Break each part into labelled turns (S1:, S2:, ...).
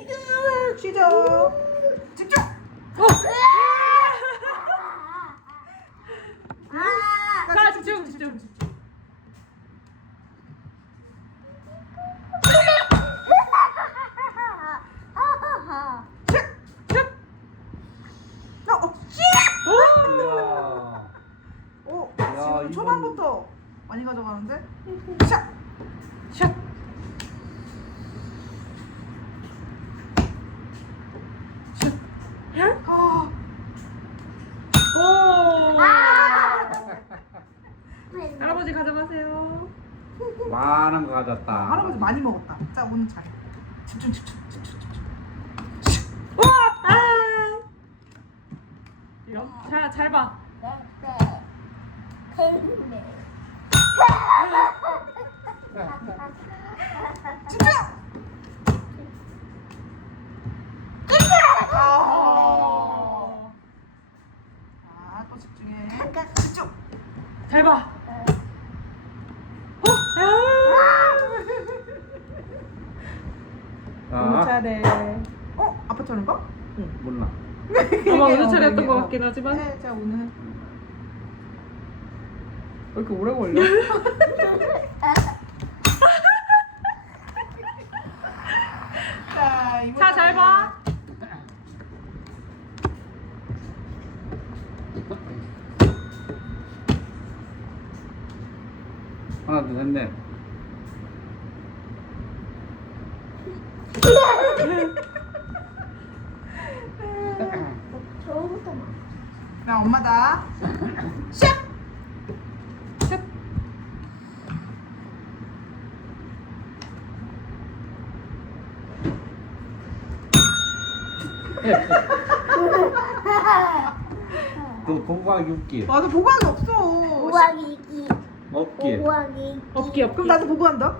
S1: 시작. 집중.
S2: 자, 집중.
S1: 지금
S3: 이건-
S1: 초반부터 많이 가져가는데? 샷!
S2: 샷.
S1: 아,
S2: 오. 할아버지 가져가세요.
S3: 많은 거 가졌다.
S1: 할아버지 많이 먹었다. 자, 오늘 잘해. 집중.
S2: 우와! 아! 이런. 자, 잘 봐.
S1: 집중!
S2: 어.
S1: 자, 또 집중해. 집중!
S2: 잘 봐. 너무
S3: 아,
S2: 잘해.
S1: 아빠 차례인가?
S3: 몰라.
S2: 아마 어느 차례였던 것 같긴 하지만.
S1: 네, 자, 오늘.
S2: 왜 이렇게 오래 걸려?
S1: 자, 이번
S2: 자, 잘 봐.
S3: 하나, 둘, 셋, 넷.
S1: 자, 엄마다. 샷!
S2: 셋.
S3: 너 보고하기 웃기.
S1: 맞아, 보고하기 없어.
S3: 없기.
S2: 없기.
S1: 그럼 나도 보고한다.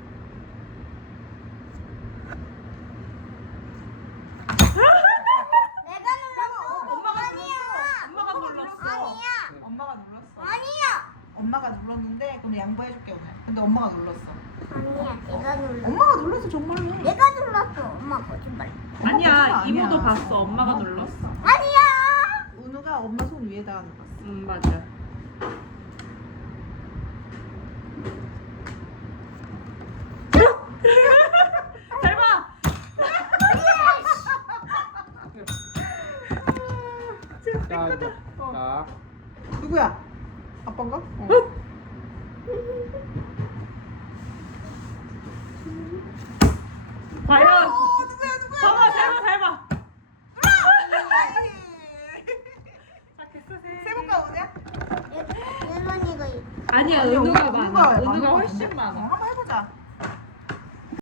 S1: 엄마가 눌렀어. 엄마가 눌렀어. 엄마가 눌렀는데 그럼 양보해줄게 오늘. 근데 엄마가 눌렀어. 엄마가 눌렀어 정말로.
S4: 내가 눌렀어. 엄마 거짓말.
S2: 아니야,
S1: 아니야.
S2: 이모도 봤어. 엄마가 눌렀어.
S4: 아니야.
S1: 은우가 엄마 손 위에다가 눌렀어.
S2: 맞아. 잘 봐.
S3: 자, 이제. 자,
S1: 누구야? 아빠인가?
S2: 과연.
S1: 누구야?
S2: 봐봐, 잘 봐.
S1: 세볼까 오냐?
S4: 일본이가
S2: 아니야,
S1: 아니,
S2: 은우가
S1: 은우가
S2: 많아.
S1: 많은
S2: 은우가
S1: 것
S2: 훨씬
S1: 같은데?
S2: 많아.
S1: 한번 해보자.